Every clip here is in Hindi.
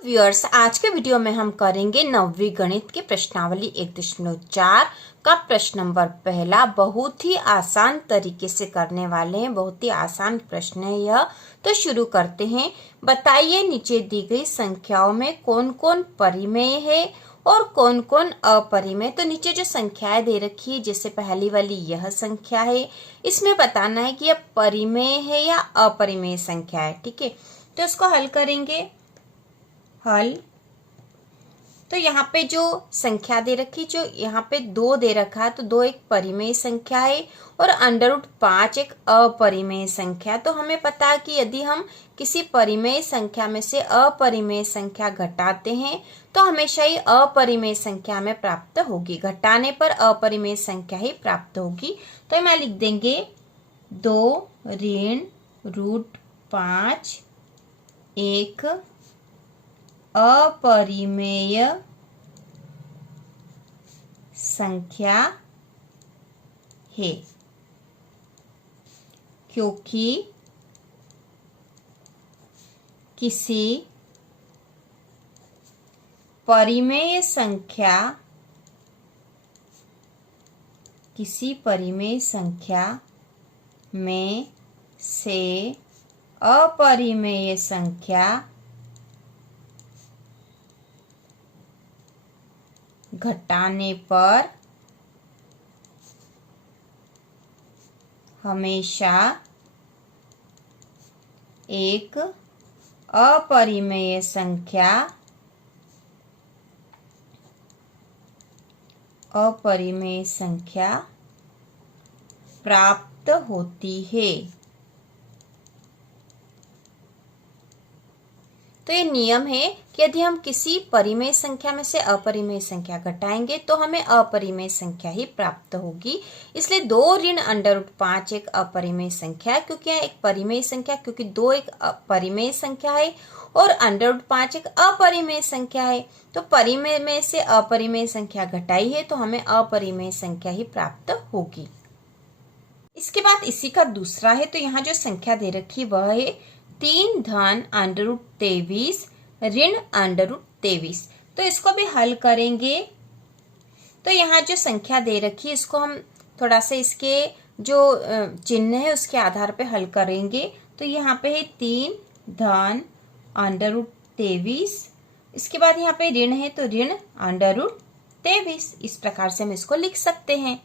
व्यूअर्स, आज के वीडियो में हम करेंगे नवीं गणित की प्रश्नावली 1.4 का प्रश्न नंबर पहला। बहुत ही आसान तरीके से करने वाले हैं, बहुत ही आसान प्रश्न है यह। तो शुरू करते हैं। बताइए नीचे दी गई संख्याओं में कौन कौन परिमेय है और कौन कौन अपरिमेय। तो नीचे जो संख्याएं दे रखी है, जैसे पहली वाली यह संख्या है, इसमें बताना है कि यह परिमेय है या अपरिमेय संख्या है। ठीक है, तो इसको हल करेंगे। हल तो यहाँ पे जो संख्या दे रखी, जो यहाँ पे 2 दे रखा है, तो 2 एक परिमेय संख्या है और √5 एक अपरिमेय संख्या। तो हमें पता है कि यदि हम किसी परिमेय संख्या में से अपरिमेय संख्या घटाते हैं तो हमेशा ही अपरिमेय संख्या हमें प्राप्त होगी, घटाने पर अपरिमेय संख्या ही प्राप्त होगी। तो मैं लिख देंगे 2 ऋण √5 एक अपरिमेय संख्या है, क्योंकि किसी परिमेय संख्या में से अपरिमेय संख्या घटाने पर हमेशा एक अपरिमेय संख्या प्राप्त होती है। तो ये नियम है कि यदि हम किसी परिमेय संख्या में से अपरिमेय संख्या घटाएंगे तो हमें अपरिमेय संख्या ही प्राप्त होगी। इसलिए 2 ऋण √5 एक अपरिमेय संख्या है, क्योंकि यहाँ एक परिमेय संख्या, क्योंकि 2 एक परिमेय संख्या है और √5 एक अपरिमेय संख्या है। तो परिमेय में से अपरिमेय संख्या घटाई है तो हमें अपरिमेय संख्या ही प्राप्त होगी। इसके बाद इसी का दूसरा है। तो यहाँ जो संख्या दे रखी वह है 3 धन √23 ऋण √23। तो इसको भी हल करेंगे। तो यहाँ जो संख्या दे रखी है इसको हम थोड़ा सा इसके जो चिन्ह है उसके आधार पे हल करेंगे। तो यहाँ पे है 3 धन √23, इसके बाद यहाँ पे ऋण है तो ऋण √23। इस प्रकार से हम इसको लिख सकते हैं।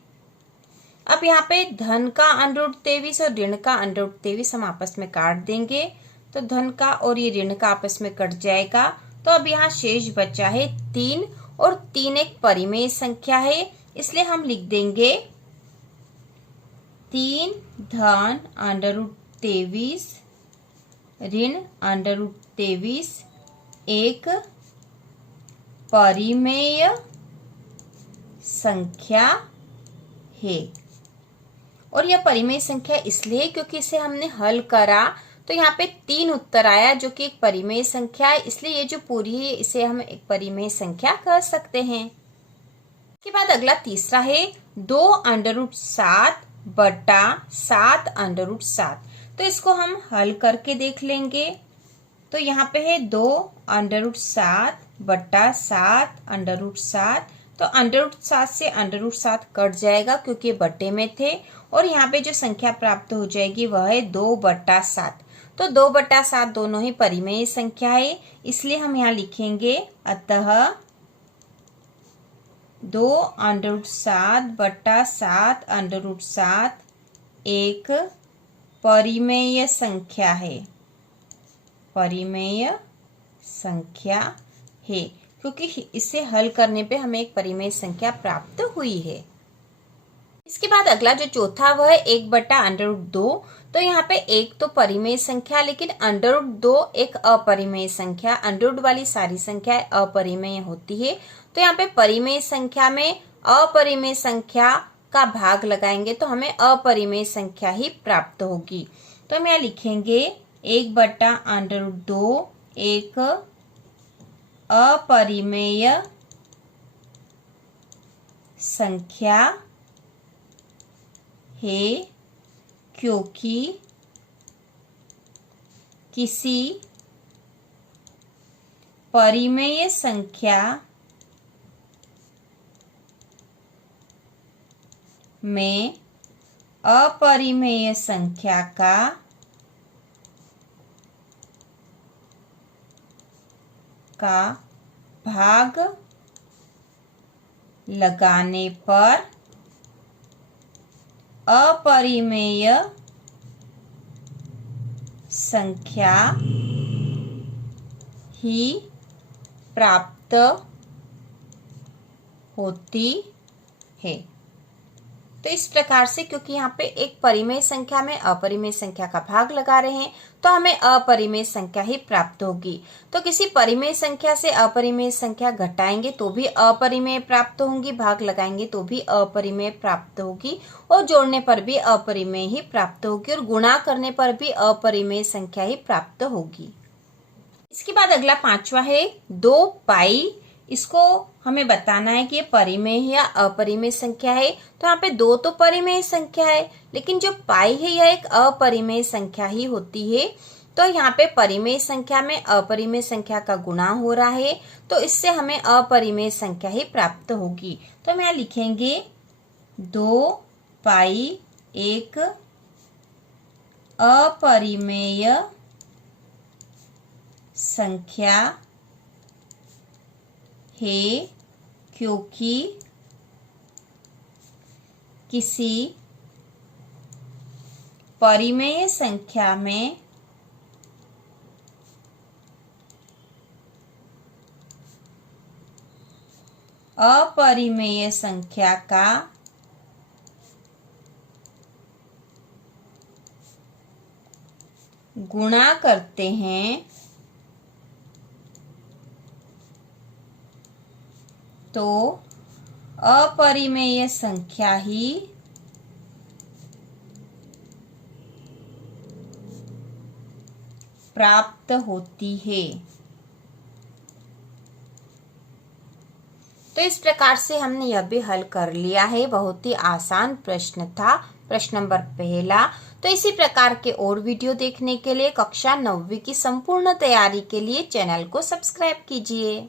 अब यहाँ पे धन का √23 और ऋण का √23 हम आपस में काट देंगे, तो धन का और ये ऋण का आपस में कट जाएगा। तो अब यहाँ शेष बचा है 3 और 3 एक परिमेय संख्या है, इसलिए हम लिख देंगे 3 धन √23 ऋण √23 एक परिमेय संख्या है। और यह परिमेय संख्या इसलिए क्योंकि इसे हमने हल करा तो यहाँ पे 3 उत्तर आया, जो कि एक परिमेय संख्या है, इसलिए ये जो पूरी है इसे हम एक परिमेय संख्या कह सकते हैं। इसके बाद अगला तीसरा है 2 √7 बटा 7 √7। तो इसको हम हल करके देख लेंगे। तो यहाँ पे है 2 √7 बटा 7 √7। तो √7 से √7 कट जाएगा क्योंकि बटे में थे, और यहाँ पे जो संख्या प्राप्त हो जाएगी वह है 2/7। तो 2/7 दोनों ही परिमेय संख्या है, इसलिए हम यहाँ लिखेंगे अतः 2 √7 बटा 7 √7 एक परिमेय संख्या है, परिमेय संख्या है, क्योंकि इसे हल करने पे हमें एक परिमेय संख्या प्राप्त हुई है। इसके बाद अगला जो चौथा वह है 1/√2। तो यहाँ पे एक तो परिमेय संख्या, लेकिन √2 एक अपरिमेय संख्या। √ वाली सारी संख्या अपरिमेय होती है। तो यहाँ पे परिमेय संख्या में अपरिमेय संख्या का भाग लगाएंगे तो हमें अपरिमेय संख्या ही प्राप्त होगी। तो हम यहाँ लिखेंगे 1/√2 एक अपरिमेय संख्या है, क्योंकि किसी परिमेय संख्या में अपरिमेय संख्या का भाग लगाने पर अपरिमेय संख्या ही प्राप्त होती है। तो इस प्रकार से, क्योंकि यहाँ पे एक परिमेय संख्या में अपरिमेय संख्या का भाग लगा रहे हैं, तो हमें अपरिमेय संख्या ही प्राप्त होगी। तो किसी परिमेय संख्या से अपरिमेय संख्या घटाएंगे तो भी अपरिमेय प्राप्त होंगी, भाग लगाएंगे तो भी अपरिमेय प्राप्त होगी, और जोड़ने पर भी अपरिमेय ही प्राप्त होगी, और गुणा करने पर भी अपरिमेय संख्या ही प्राप्त होगी। इसके बाद अगला 5वां है 2 पाई। इसको हमें बताना है कि ये परिमेय है या अपरिमेय संख्या है। तो यहाँ पे 2 तो परिमेय संख्या है, लेकिन जो पाई है यह एक अपरिमेय संख्या ही होती है। तो यहाँ पे परिमेय संख्या में अपरिमेय संख्या का गुणा हो रहा है, तो इससे हमें अपरिमेय संख्या ही प्राप्त होगी। तो हम यहाँ लिखेंगे 2 पाई एक अपरिमेय संख्या है, क्योंकि किसी परिमेय संख्या में अपरिमेय संख्या का गुणा करते हैं तो अपरिमेय संख्या ही प्राप्त होती है। तो इस प्रकार से हमने यह भी हल कर लिया है। बहुत ही आसान प्रश्न था, प्रश्न नंबर 1। तो इसी प्रकार के और वीडियो देखने के लिए कक्षा 9वीं की संपूर्ण तैयारी के लिए चैनल को सब्सक्राइब कीजिए।